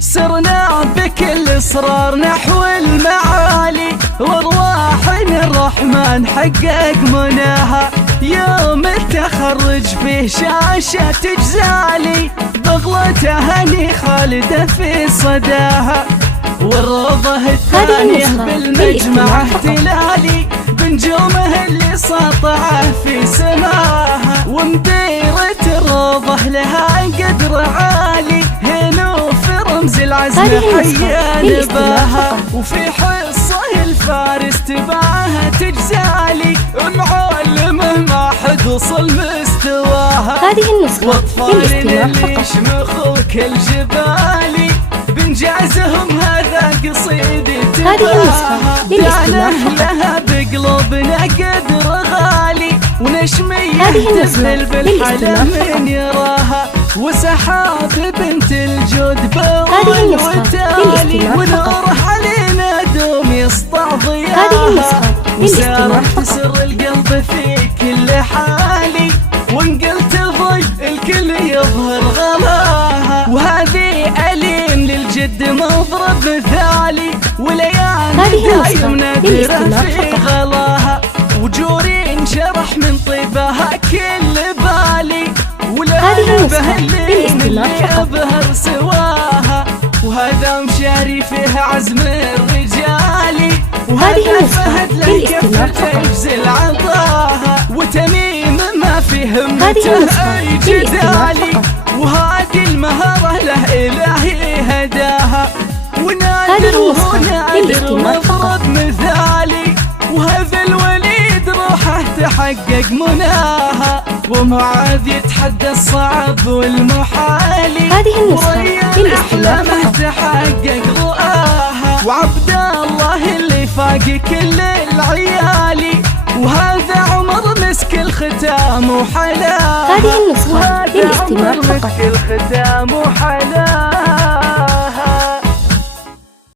سرنا بكل إصرار نحو المعالي، وارواحنا الرحمن حقق مناها. يوم التخرج فيه شاشة تجزالي، بغلة هني خالدة في صداها، والروضة الثانية بالمجمع احتلالي، بنجومه اللي ساطعه في سماها. ومديرة الروضة لها قدر عالي، هنو في رمز العزم حيا نباها. وفي حصة الفارس تباها تجزالي، معلمه ما حد وصل مستواها. واطفال اللي يشمخوا كل جبالي، بنجازهم هذا قصيدي تباها. دانه لها بقلوبنا قدر غالي، ونشمية تذهل بالحلا من يراها. وسحاب بنت الجود بأول وتالي، ونور علينا دوم يسطع ضياها. وسامحت سر القلب في كل حالي، وان قلت ضي الكل يظهر غلاها. وهذه أليم للجد مضرب مثالي، وليالي دايم نادرة في غلاها. وجوري انشرح من طيبها كل بالي، ولهبه اللي أبهر سواها. وهذا مشاري فيه عزم الرجالي، وهذا فهد لك تجزل عطاها. وتميم ما فيه همته أي جدالي، وهذه المهرة له إلهي هداها. ونادر وهو نادر مضرب مثالي، وهذا الوليد روحه تحقق مناها. ومعاذ يتحدى الصعب والمحالي، وريان أحلامه تحقق رؤاها. وعبد الله اللي فاق كل العيالي، وهذا عمر مسك الختام وحلاها. هذه النسخة للاستماع فقط. الختام وحلاها.